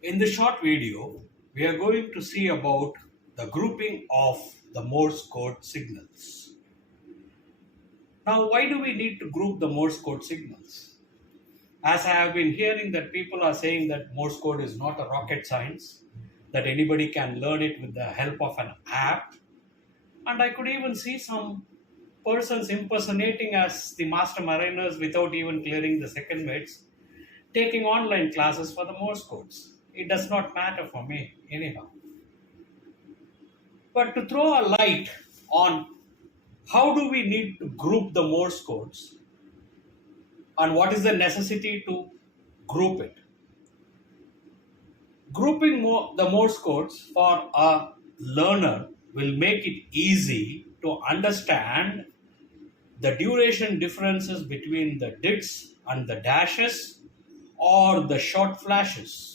In this short video, we are going to see about the grouping of the Morse code signals. Now, why do we need to group the Morse code signals? As I have been hearing that people are saying that Morse code is not a rocket science, that anybody can learn it with the help of an app. And I could even see some persons impersonating as the master mariners without even clearing the second mates, taking online classes for the Morse codes. It does not matter for me anyhow. But to throw a light on how do we need to group the Morse codes and what is the necessity to group it. Grouping the Morse codes for a learner will make it easy to understand the duration differences between the dits and the dashes or the short flashes.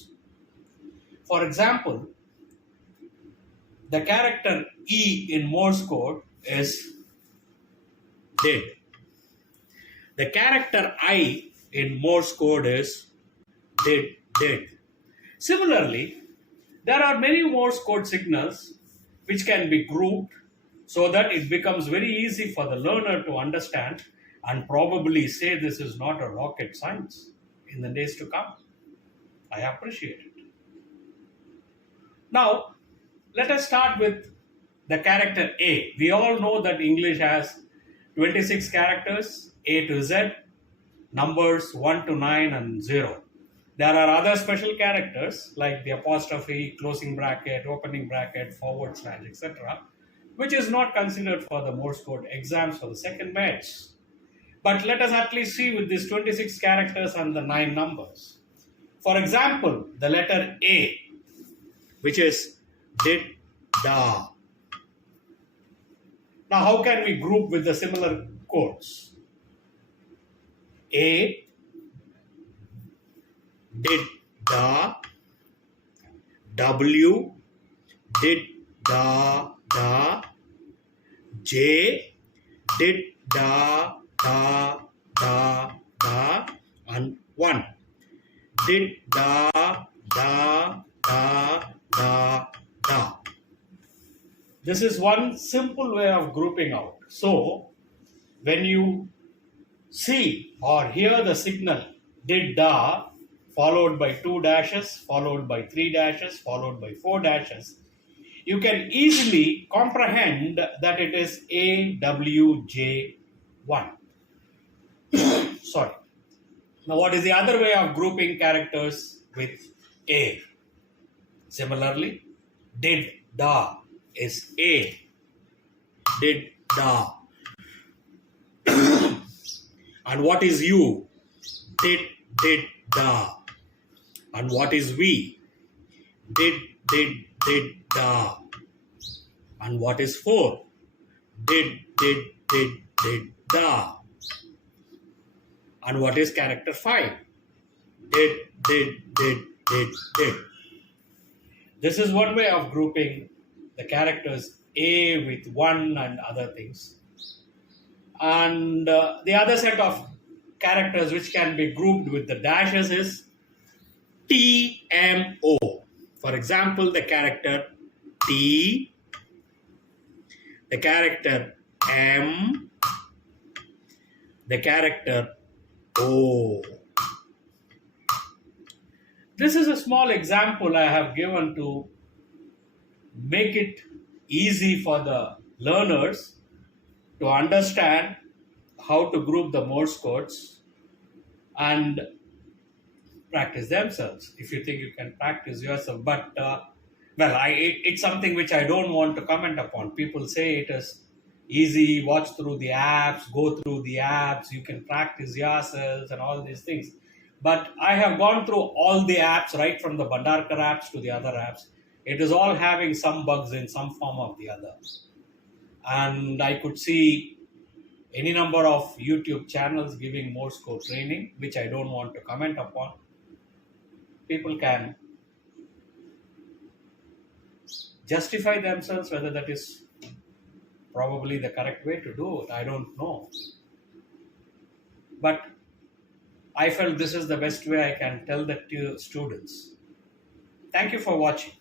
For example, the character E in Morse code is did. The character I in Morse code is did. Similarly, there are many Morse code signals which can be grouped so that it becomes very easy for the learner to understand and probably say this is not a rocket science in the days to come. I appreciate it. Now, let us start with the character A. We all know that English has 26 characters, A to Z, numbers 1 to 9 and 0. There are other special characters like the apostrophe, closing bracket, opening bracket, forward slash, etc., which is not considered for the Morse code exams for the second mates. But let us at least see with these 26 characters and the 9 numbers. For example, the letter A, which is did, da. Now, how can we group with the similar codes? A, did, da. W, did, da. J, did, da. And 1, did, da. This is one simple way of grouping out. So, when you see or hear the signal did da followed by 2 dashes, followed by 3 dashes, followed by 4 dashes, you can easily comprehend that it is AWJ1. Sorry. Now, what is the other way of grouping characters with A? Similarly, did, da is A. Did, da. And what is U? Did, da. And what is V? Did, da. And what is 4? Did, da. And what is character 5? Did. This is one way of grouping the characters A with 1 and other things. And the other set of characters which can be grouped with the dashes is TMO. For example, the character T, the character M, the character O. This is a small example I have given to make it easy for the learners to understand how to group the Morse codes and practice themselves. If you think you can practice yourself, but it's something which I don't want to comment upon. People say it is easy, watch through the apps, go through the apps, you can practice yourselves and all these things. But I have gone through all the apps, right from the Bhandarkar apps to the other apps. It is all having some bugs in some form or the other. And I could see any number of YouTube channels giving Morse code training, which I don't want to comment upon. People can justify themselves whether that is probably the correct way to do it. I don't know. But I felt this is the best way I can tell that to students. Thank you for watching.